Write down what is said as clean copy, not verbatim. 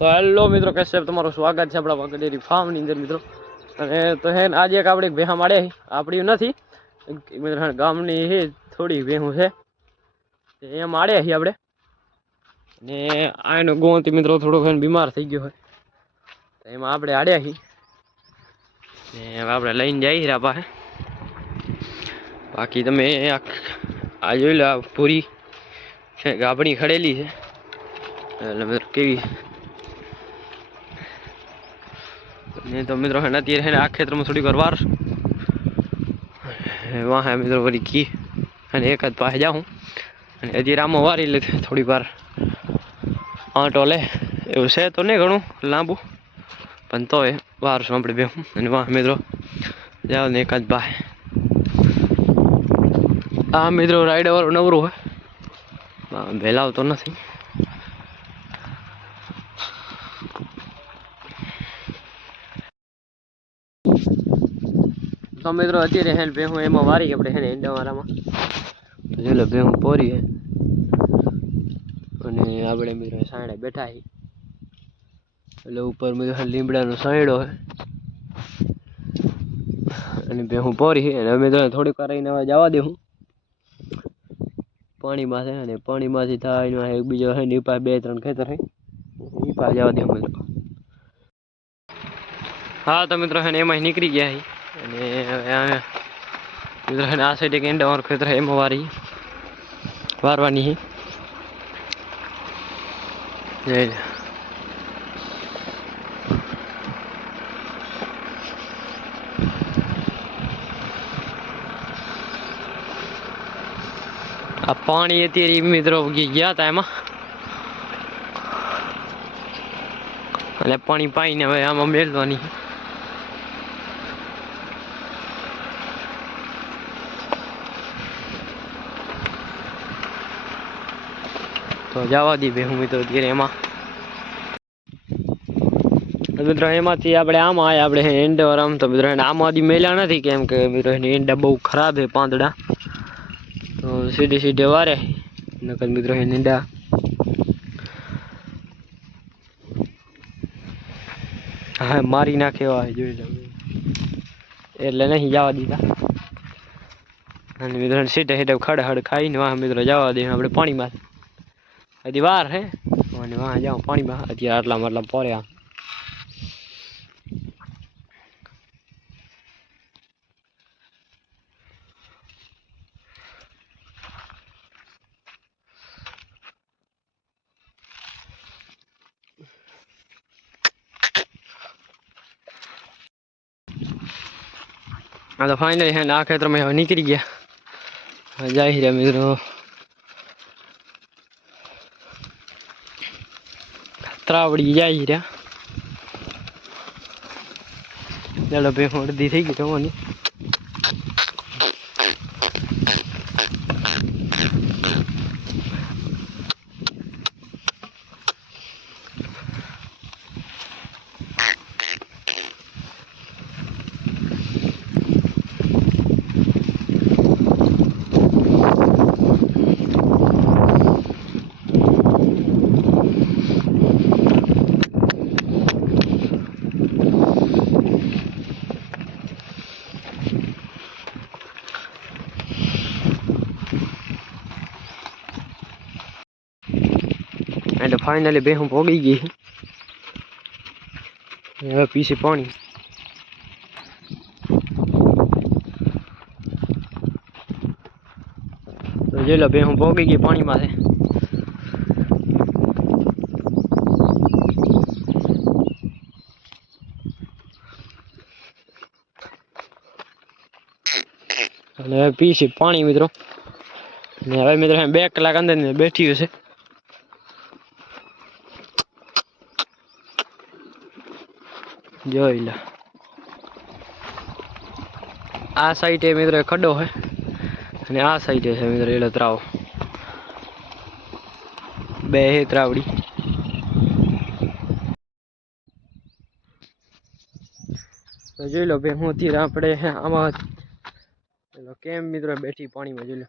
તો હેલો મિત્રો, કશ્યપ તમારું સ્વાગત છે આપણા વાઘ ડેરી ફાર્મની અંદર મિત્રો. અને તો હે આજે એક આપણે ભેહા માડે આપણી નથી મિત્રો, ગામની છે થોડી ભેહું છે અહીંયા માડે છે આપણે. ને આનો ગોંતી મિત્રો થોડોક બીમાર થઈ ગયો હોય તો એમાં આપણે આડ્યા છીએ ને આપણે લઈને જઈએ રા પાસે. બાકી તમે આ જોઈ લો, પૂરી છે ગાભણી ખડેલી છે એટલે મિત્રો કેવી नहीं तो मित्रों है ना तीर है आ खेतर में थोड़ी વાર वहाँ है मित्रों वरी की અને એક જ પાસે જાઉં અને હજી રામો વારી લે થોડી વાર આંટો લે એવું છે તો નહીં ઘણું લાંબુ પણ તોય વાર છું આપણે બેહું. અને વાહ મિત્રો જાઓ ને એક જ પાસે આ મિત્રો રાઈડર વાળું નવરું હોય ભેલાવતો નથી. તો મિત્રો અત્યારે હે ભેહું એમાં વારી આપણે હે ને ઈંડાવાળામાં તો જો લે ભેહું પોરી હે અને આપણે મિત્રો સાંડે બેઠા હી એટલે ઉપર મિત્રો લીમડાનો સાંયડો હે અને ભેહું પોરી હે. અને મિત્રો થોડીક વાર રહીને હવે જવા દેવું પાણીમાં છે અને પાણીમાંથી થાય એક બીજો હે ને પાસે 2-3 ખેતર હે એ પાસે જવા દેવું મિત્રો. હા તો મિત્રો હે ને એમાં નીકળી ગયા હી અને મિત્રો હે આ સાઈડ એક ઈંડાવાળું ખેતર હે એમાં વારવાની હી. આ પાણી અત્યારે મિત્રો ગયા હતા એમાં એટલે પાણી પાઈને હવે આમાં મેળવાની. તો જવા દી ભેહું મિત્રો અત્યારે એમાં. મિત્રો એમાંથી આપણે આમાં આવ્યા આપણે ઈંડા આમ તો મિત્રો આમાંથી મેલ્યા નથી કેમ કે મિત્રો એની ઈંડા બહુ ખરાબ છે પાંદડા તો સીધે વારે નકર મિત્રો એ ઈંડા હા મારી નાખે એવા જોઈ લો એટલે નહીં જવા દીધા. અને મિત્રો સીધે ખડખડ ખાઈને વાહ મિત્રો જવા દે આપણે પાણીમાં હજી વાર હે અને વાહ જાઓ પાણીમાં અત્યારે આટલા પોર્યા. तो फाइनली है आ खेतर में निकली गया जा ही रहा मित्रों. तरावड़ी जा ही रहा चलो भे अड़धी थी गई जमानी. એટલે ફાઇનલી ભેહું પોગી ગઈ હવે પીશે પાણી. તો જોઈ લો ભેહું પોગી ગઈ પાણીમાં છે. અને હવે પીશે પાણી મિત્રો. ને હવે મિત્રો 2 કલાક અંદર બેઠી હશે. જોઈ લો આ સાઈડે મિત્રો ખડો હે અને આ સાઈડે છે મિત્રો એલો તરાવ બે હે તરાવડી. તો જોઈ લો ભાઈ હું અત્યારે આપણે આમાં કેમ મિત્રો બેઠી પાણીમાં જોઈ લો.